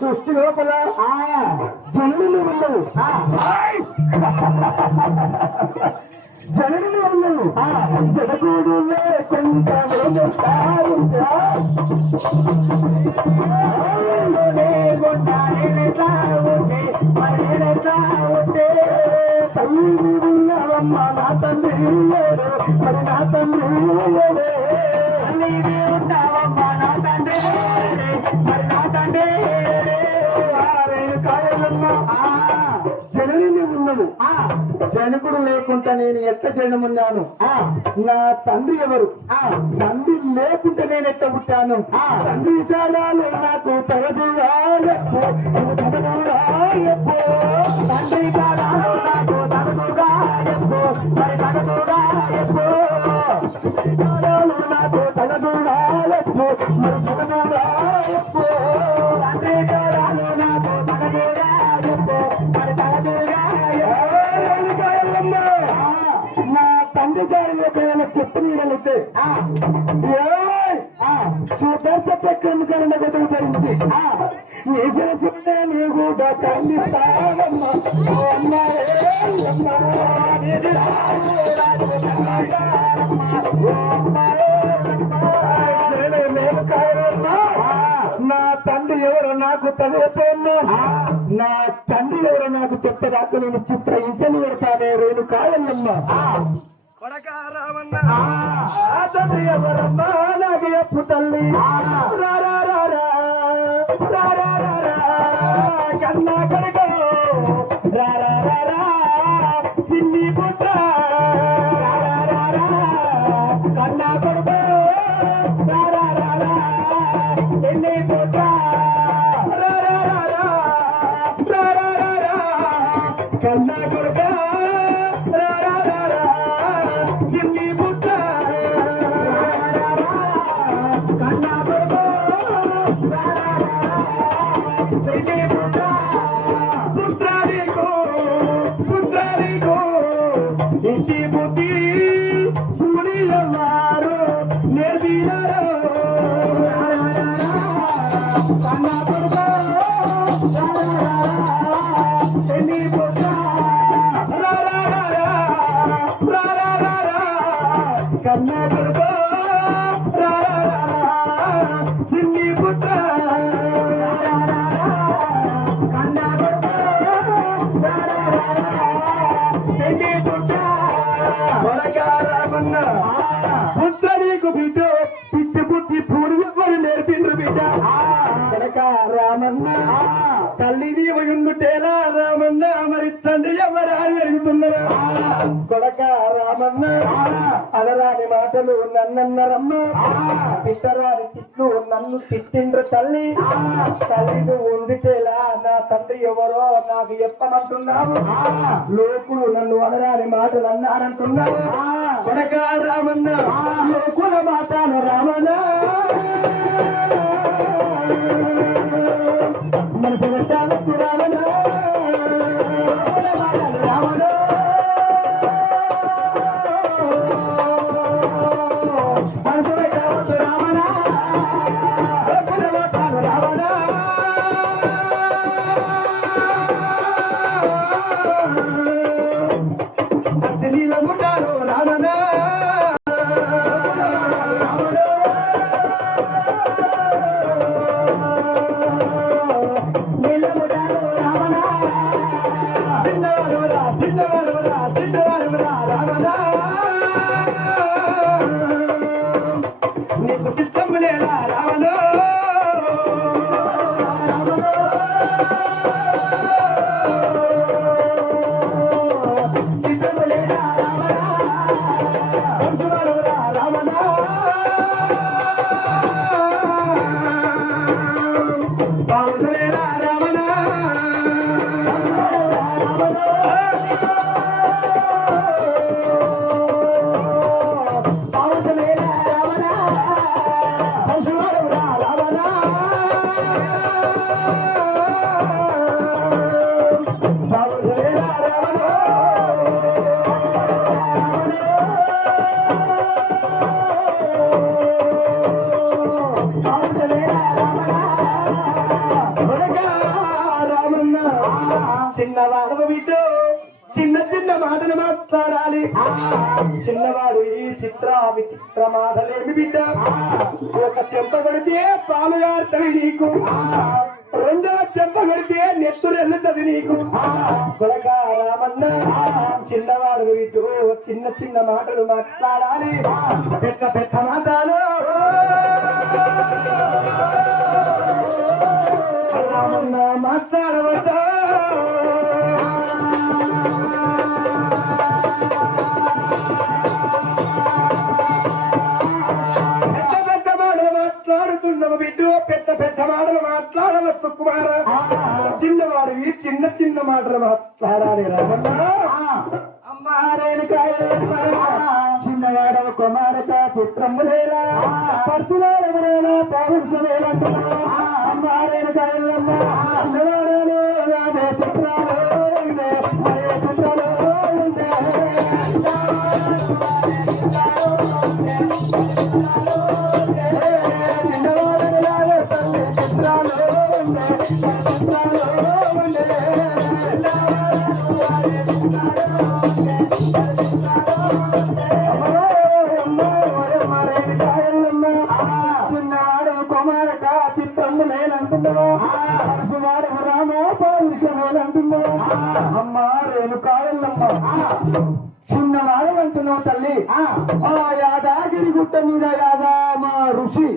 సృష్టి లోపల జనులు ఉండవు, జనులు ఉండవు, జనకుడు లేకుండా తల్లి ఉన్నావమ్మా నా తండ్రి లేడు, మరి నా తండ్రి ఉన్నావమ్మా నా తండ్రి మరి నా తండ్రి జనని ఉన్నది. జనకుడు లేకుండా నేను ఎట్ట జనమున్నాను? నా తండ్రి ఎవరు? తండ్రి లేకుంటే నేను ఎట్ట పుట్టాను? తండ్రి చాలాలు నాకు తగదుగా తండ్రి చాలాలు నాకు తగదుగా మరి తగదుగా చాలాలు నాకు తగదుగా మరి తగదుగా తండ్రి చాలాలు నాకు తగదుగా మరి తగదుగా నా తండ్రి గారి చెప్పు నీడలితే సుదర్శ చక్రం కరణ గదులుతరించి నీ తెలుసుకుంటే నీ కూడా ఖండిస్తావమ్మా. నా తండ్రి ఎవరో నాకు తెలియపోమ్మా. నా తండ్రి ఎవరో నాకు చెప్పదాకా నేను చిత్రహించని పెడతానే రేణు కాయన్నమ్మా. తండ్రి ఎవరమ్మా నాకు ఎప్పు తల్లి కన్నా కనుక చిన్ని పుట్ట కన్నా కొడుక చిన్ని పుట్ట కన్నా కొడుక చిన్ని పుట్ట కన్నా కొడుక చిన్ని పుట్ట పుత్రానికో ఇంటి బుద్ధి సూర్యులవారు నేర్పినారు కన్నా కొడుక చిన్ని పుట్ట కన్నా కొడుక చిన్ని పుట్ట కన్నా కొడుక చిన్ని పుట్ట కొరకారమన్న పుట్ట నీకు బిడ్డ పిచ్చి పుట్టి పూడి ఎవరు నేర్పిండ్రు బిడ్డ కొరకారామన్న తల్లి నీవు ఉండుటేలా రామన్న మరి తండ్రి ఎవరు అడుగుతున్నారు కొడక రామన్న అలరాని మాటలు నన్నన్నరమ్మ తిట్టరాని తిట్లు నన్ను తిట్టిండ్రు తల్లి తల్లిని ఉండితేలా నా తండ్రి ఎవరో నాకు చెప్పమంటున్నావు లోకులు నన్ను అలరాని మాటలు అన్నారంటున్నావు కొడక రామన్న లోకుల మాటలు రామన్న మన పిల్లలకు రామన్న రామన్న నీకు చిత్తం లేదా రావణు చిత్తము లేదా రావణ బాగులేదా రావణ విచిత్రమాటలేమి బిడ్డ ఒక చెంప కొడితే పాలు గారుతుంది నీకు రెండవ చెంప కొడితే నెత్తురు ఎల్లుతుంది నీకు కొడక రామన్న చిన్నవాడు వీటు చిన్న చిన్న మాటలు మాట్లాడాలి పెద్ద పెద్ద మాటలు రామన్న మాట్లాడవద్దా మాట్లాడుతున్నావు బిడ్డు పెద్ద పెద్ద మాటలు మాట్లాడవచ్చు కుమార చిన్నవాడివి చిన్న చిన్న మాటలు మాట్లాడాలి రామన్న అమ్మారేణికాయ చిన్నవాడవ కుమారత చిత్రములేలా పరశురామేలా పౌరుషమేలంటా అమ్మారేణికాయలమ్మ చిన్నవాడలో చిత్రాలు చిత్రాలు చిన్నవాడు కుమారక చిత్రము నేనంటున్నావా పరశువాడు రామ పౌరుషమేలంటున్నావా అమ్మ రేణుకాయలమ్మ చిన్నవాడు అంటున్నావు తల్లి ఆ యాదాగిరి గుట్ట మీద యాదా మా ఋషి